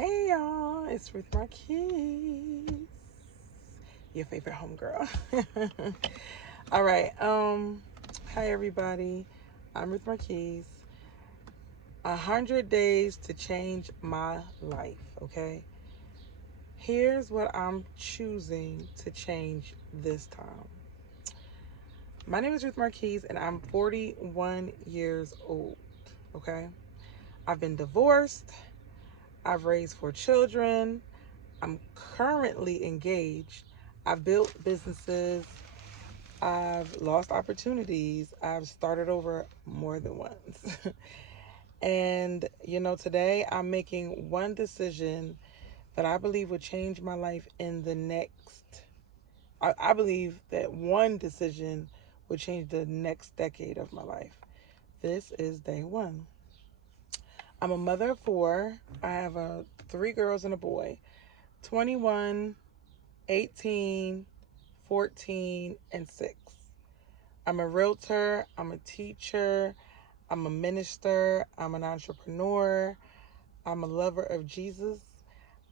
Hey y'all, it's Ruth Marquise, your favorite homegirl. All right, hi everybody. I'm Ruth Marquise. 100 days to change my life. Okay, here's what I'm choosing to change this time. My name is Ruth Marquise, and I'm 41 years old. Okay, I've been divorced. I've raised 4 children. I'm currently engaged. I've built businesses. I've lost opportunities. I've started over more than once. And, today I'm making one decision that I believe would change my life in the next. I believe that one decision would change the next decade of my life. This is day one. I'm a mother of four. I have 3 girls and a boy, 21, 18, 14, and 6. I'm a realtor, I'm a teacher, I'm a minister, I'm an entrepreneur, I'm a lover of Jesus.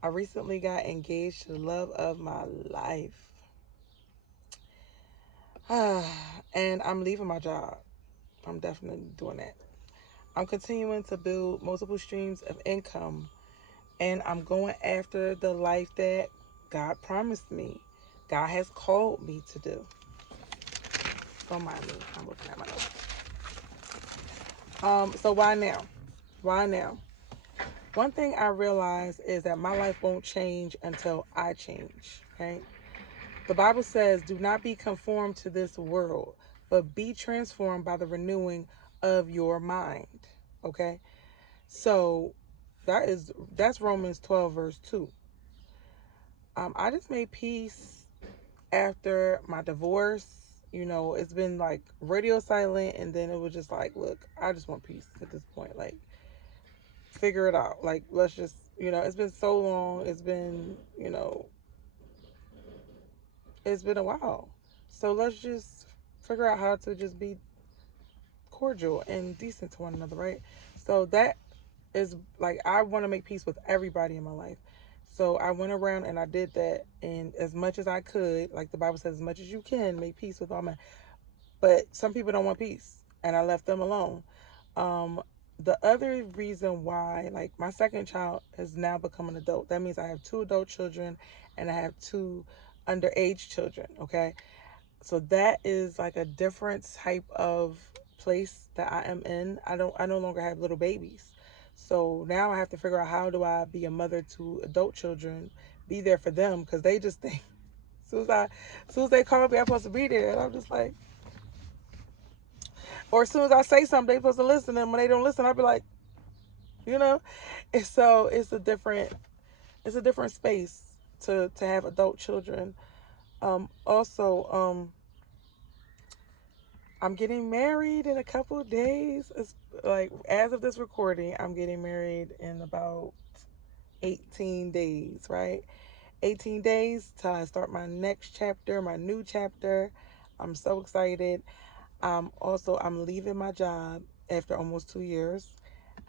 I recently got engaged to the love of my life. And I'm leaving my job. I'm definitely doing that. I'm continuing to build multiple streams of income, and I'm going after the life that God promised me. God has called me to do. Don't mind me. I'm looking at my notes. So why now? Why now? One thing I realize is that my life won't change until I change. Okay? The Bible says, "Do not be conformed to this world, but be transformed by the renewing of your mind." Okay? So that's Romans 12 verse 2. I just made peace after my divorce. It's been like radio silent, and then it was just like, look, I just want peace at this point. Like, figure it out. Like, let's just, it's been so long. It's been a while. So let's just figure out how to just be cordial and decent to one another, right? So that is like, I want to make peace with everybody in my life. So I went around and I did that, and as much as I could, like the Bible says, as much as you can, make peace with all men. But some people don't want peace, and I left them alone. The other reason why, like, my second child has now become an adult. That means I have 2 adult children and I have 2 underage children. Okay, so that is like a different type of place that I am in. I no longer have little babies. So now I have to figure out, how do I be a mother to adult children, be there for them, because they just think as soon as they call me, I'm supposed to be there, and I'm just like, or as soon as I say something, they're supposed to listen, and when they don't listen, I'll be like, and so it's a different space to have adult children. Also, I'm getting married in a couple of days. It's like, as of this recording, I'm getting married in about 18 days, right? 18 days till I start my next chapter, my new chapter. I'm so excited. I'm leaving my job after almost 2 years.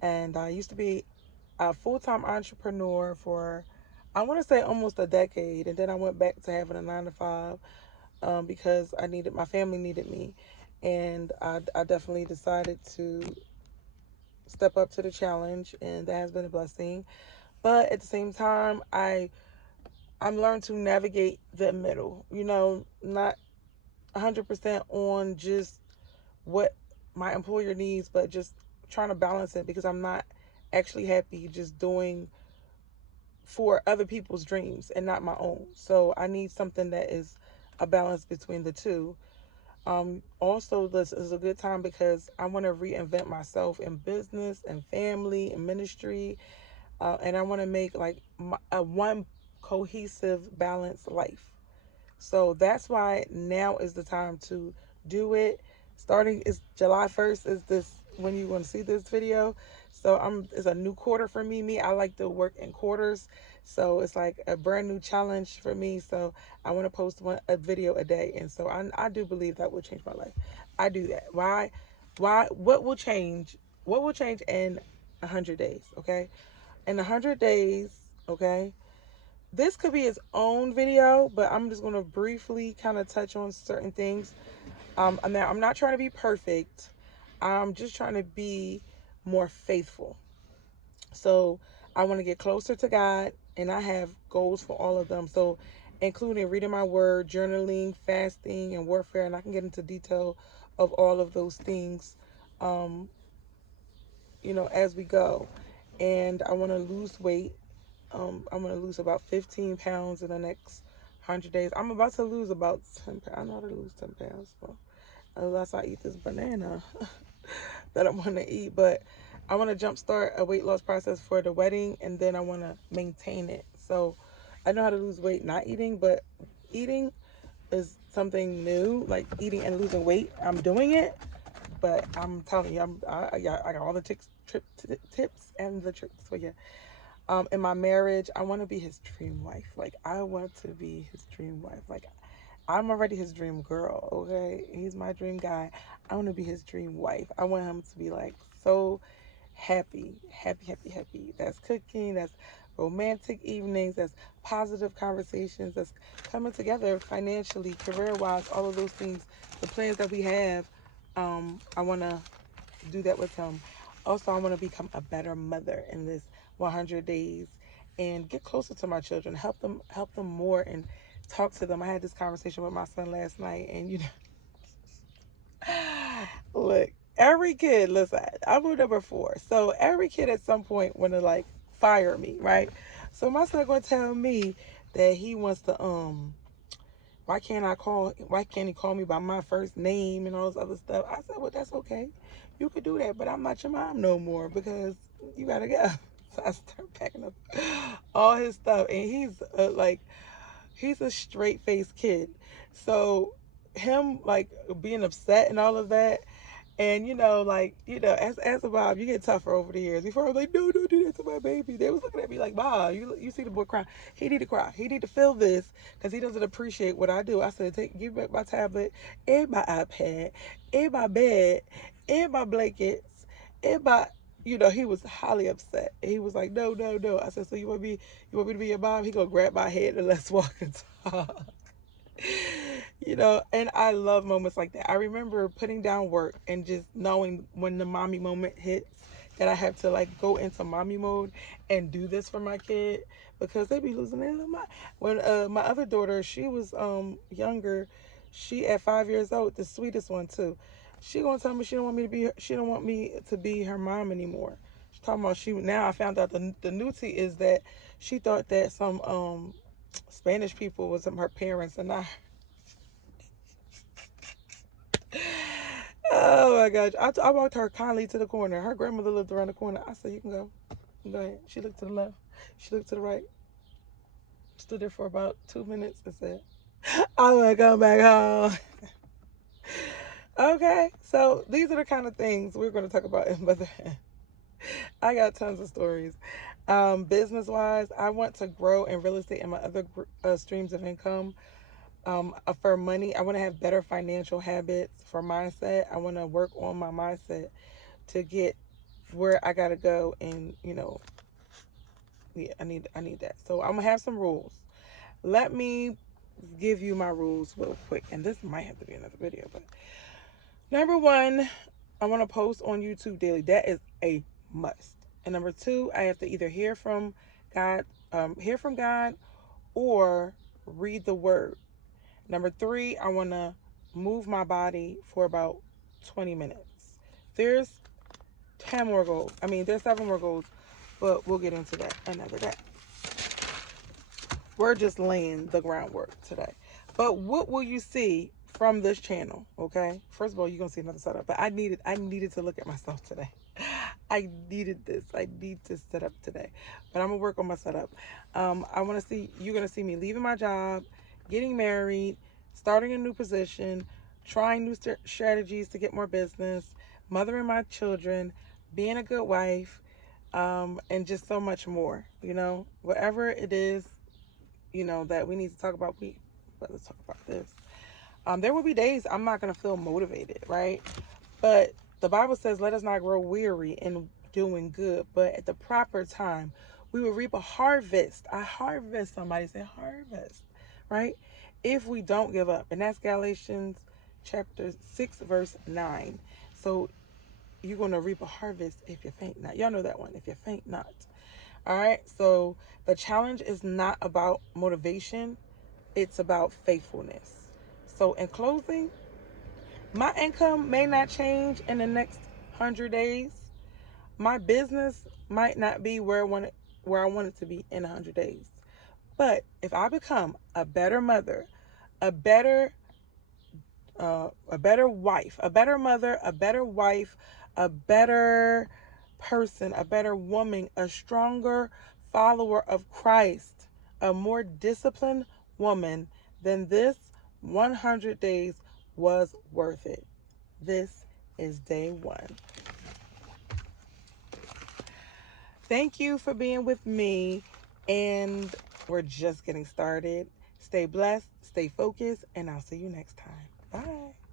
And I used to be a full-time entrepreneur for, I want to say, almost a decade. And then I went back to having a 9 to 5, because my family needed me. And I definitely decided to step up to the challenge, and that has been a blessing. But at the same time, I'm learned to navigate the middle, not 100% on just what my employer needs, but just trying to balance it, because I'm not actually happy just doing for other people's dreams and not my own. So I need something that is a balance between the two. Also, this is a good time because I want to reinvent myself in business and family and ministry, and I want to make like a one cohesive, balanced life. So that's why now is the time to do it. Starting is July 1st is this when you want to see this video. So it's a new quarter for me. I like to work in quarters. So it's like a brand new challenge for me. So I want to post a video a day. And so I do believe that will change my life. I do that. What will change? What will change in 100 days? Okay. In 100 days, okay? This could be its own video, but I'm just going to briefly kind of touch on certain things. I'm not trying to be perfect. I'm just trying to be more faithful. So I want to get closer to God, and I have goals for all of them. So including reading my word, journaling, fasting, and warfare, and I can get into detail of all of those things, um, as we go. And I want to lose weight. I'm going to lose about 15 pounds in the next 100 days. I'm about to lose about 10 pounds. I know how to lose 10 pounds. So unless I eat this banana that I want to eat. But I want to jumpstart a weight loss process for the wedding, and then I want to maintain it. So I know how to lose weight not eating, but eating is something new. Like eating and losing weight, I'm doing it. But I'm telling you, I got all the tips and the tricks for you. In my marriage, I want to be his dream wife. Like I want to be his dream wife. Like I'm already his dream girl, okay? He's my dream guy. I want to be his dream wife. I want him to be like so happy, happy, happy, happy. That's cooking, that's romantic evenings, that's positive conversations, that's coming together financially, career wise, all of those things, the plans that we have. I want to do that with him. Also, I want to become a better mother in this 100 days and get closer to my children, help them more, and talk to them. I had this conversation with my son last night, and look, every kid, listen, I'm number 4, so every kid at some point want to like fire me, right? So my son gonna tell me that he wants to why can't he call me by my first name and all this other stuff? I said, well, that's okay. You could do that, but I'm not your mom no more because you gotta go. So I start packing up all his stuff, and he's a straight faced kid. So him like being upset and all of that, and as a mom, you get tougher over the years. Before I was like, no, don't do that to my baby. They was looking at me like, Mom, you see the boy crying. He need to cry. He need to feel this because he doesn't appreciate what I do. I said, give me my tablet and my iPad and my bed and my blankets and my he was highly upset. He was like, no, no, no. I said, so you want me to be your mom? He gonna grab my head and let's walk and talk. And I love moments like that. I remember putting down work and just knowing when the mommy moment hits that I have to like go into mommy mode and do this for my kid because they be losing their little mind. When my other daughter, she was younger, she at 5 years old, the sweetest one too. She gonna tell me she don't want me to be her mom anymore. She's talking about now I found out the new tea is that she thought that some Spanish people was her parents and not. Oh my gosh. I walked her kindly to the corner. Her grandmother lived around the corner. I said, you can go. You go ahead. She looked to the left. She looked to the right. Stood there for about 2 minutes and said, I want to come back home. Okay. So these are the kind of things we're going to talk about in motherhood. I got tons of stories. Business wise, I want to grow in real estate and my other streams of income. For money, I want to have better financial habits. For mindset, I want to work on my mindset to get where I gotta go, and yeah, I need that. So I'm gonna have some rules. Let me give you my rules real quick, and this might have to be another video. But number 1, I want to post on YouTube daily. That is a must. And number 2, I have to either God, hear from God, or read the Word. Number 3, I want to move my body for about 20 minutes. There's 10 more goals. There's 7 more goals, but we'll get into that another day. We're just laying the groundwork today. But what will you see from this channel? Okay. First of all, you're gonna see another setup. But I needed to look at myself today. I needed this. I need to set up today. But I'm gonna work on my setup. You're gonna see me leaving my job, getting married, starting a new position, trying new strategies to get more business, mothering my children, being a good wife, and just so much more. Whatever it is, that we need to talk about, let's talk about this. There will be days I'm not going to feel motivated, right? But the Bible says, let us not grow weary in doing good, but at the proper time, we will reap a harvest. A harvest, somebody say harvest, right? If we don't give up. And that's Galatians chapter 6, verse 9. So you're going to reap a harvest if you faint not. Y'all know that one, if you faint not. All right, so the challenge is not about motivation, it's about faithfulness. So in closing, my income may not change in the next 100 days. My business might not be where I want it to be in 100 days. But if I become a better mother, a better wife, a better mother, a better wife, a better person, a better woman, a stronger follower of Christ, a more disciplined woman, then this 100 days was worth it. This is day one. Thank you for being with me, and we're just getting started. Stay blessed, stay focused, and I'll see you next time. Bye.